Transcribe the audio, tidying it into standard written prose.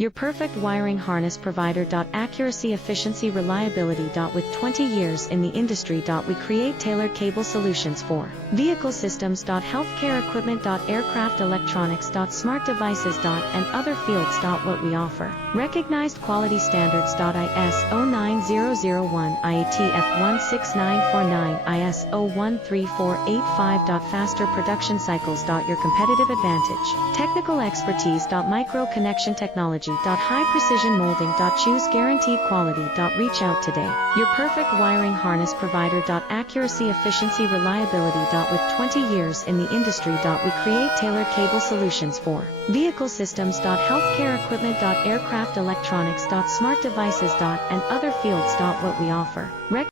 Your perfect wiring harness provider. Accuracy, efficiency, reliability. With 20 years in the industry. We create tailored cable solutions for vehicle systems. Healthcare equipment. Aircraft electronics. Smart devices. And other fields. What we offer. Recognized quality standards. ISO 9001, IATF 16949, ISO 13485. Faster production cycles. Your competitive advantage. Technical expertise. Micro connection technology. High precision molding. Choose guaranteed quality. Reach out today. Your perfect wiring harness provider. Accuracy, efficiency, reliability. With 20 years in the industry. We create tailored cable solutions for vehicle systems. Healthcare equipment. Aircraft electronics. Smart devices. And other fields. What we offer.